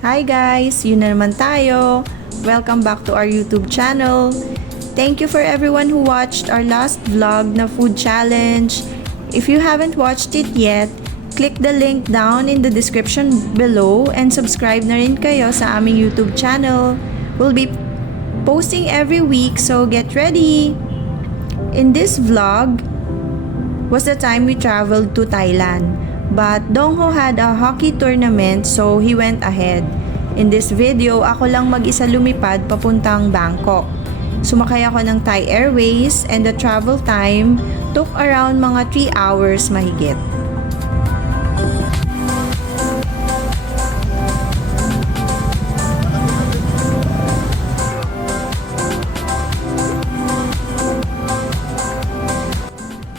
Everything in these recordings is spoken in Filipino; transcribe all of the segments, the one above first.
Hi guys! Yun na naman tayo. Welcome back to our YouTube channel. Thank you for everyone who watched our last vlog na food challenge. If you haven't watched it yet, click the link down in the description below and subscribe na rin kayo sa aming YouTube channel. We'll be posting every week, so get ready! In this vlog was the time we traveled to Thailand. But Dongho had a hockey tournament, so he went ahead. In this video, ako lang mag-isa lumipad papuntang Bangkok. Sumakay ako ng Thai Airways and the travel time took around mga 3 hours mahigit.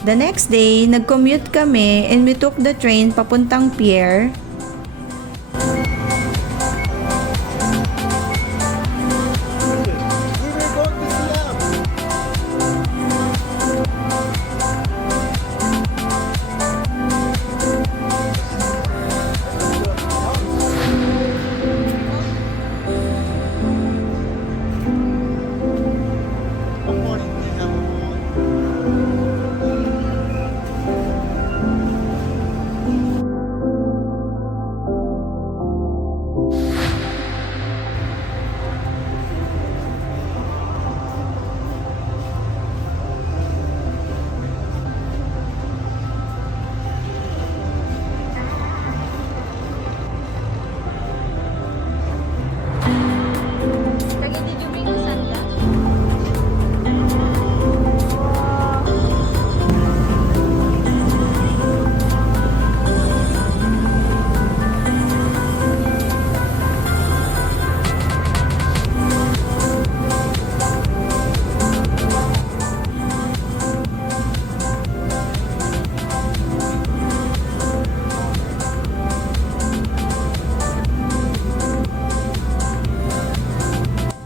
The next day, nag-commute kami and we took the train papuntang pier.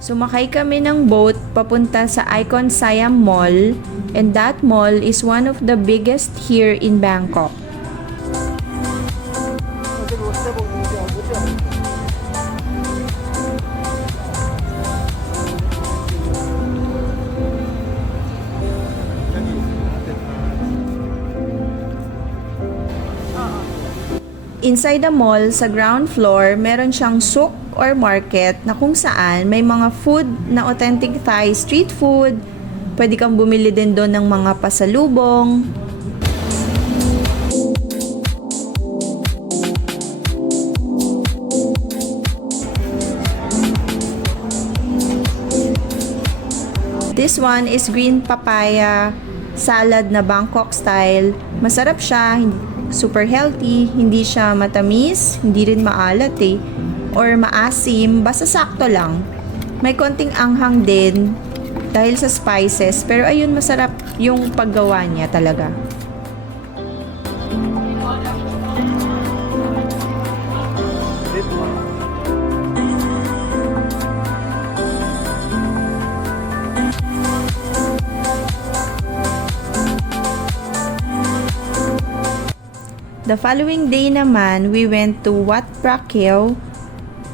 Sumakay kami ng boat papunta sa Icon Siam Mall, and that mall is one of the biggest here in Bangkok. Inside the mall, sa ground floor, meron siyang souk or market na kung saan may mga food na authentic Thai street food. Pwede kang bumili din doon ng mga pasalubong. This one is green papaya salad na Bangkok style. Masarap siya, super healthy, hindi siya matamis, hindi rin maalat or maasim, basta sakto lang. May konting anghang din dahil sa spices, pero ayun, masarap yung paggawa niya talaga. The following day naman, we went to Wat Phra Kaew,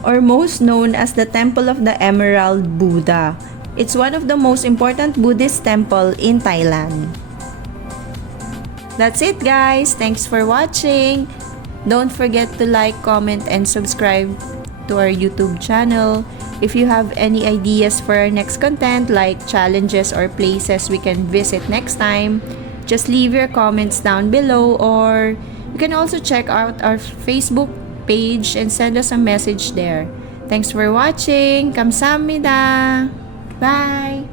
or most known as the Temple of the Emerald Buddha. It's one of the most important Buddhist temple in Thailand. That's it guys! Thanks for watching! Don't forget to like, comment, and subscribe to our YouTube channel. If you have any ideas for our next content like challenges or places we can visit next time, just leave your comments down below, or you can also check out our Facebook page and send us a message there. Thanks for watching. Kamsahamnida. Bye.